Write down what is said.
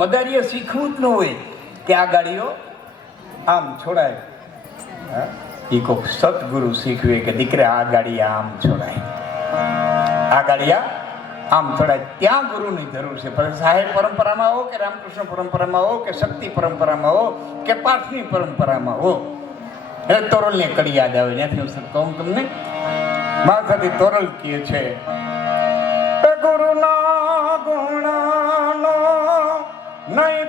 મદારીએ શીખવું જ ન હોય કે આ ગાડીઓ આમ છોડાય. એ કોઈક સદગુરુ શીખવે કે દીકરે આ ગાડી આમ છોડાય, આ ગાડીયા આમ છોડાય. ત્યાં ગુરુની જરૂર છે. પછી સાહેબ પરંપરામાં હો કે રામકૃષ્ણ પરંપરામાં હો કે શક્તિ પરંપરામાં હો કે પાઠની પરંપરામાં હો, એટલે તોરલની કડી યાદ આવે. ત્યાંથી હું કહું તમને, માથાથી તોરલ કહે છે, ગુરુના ગુણનો નહીં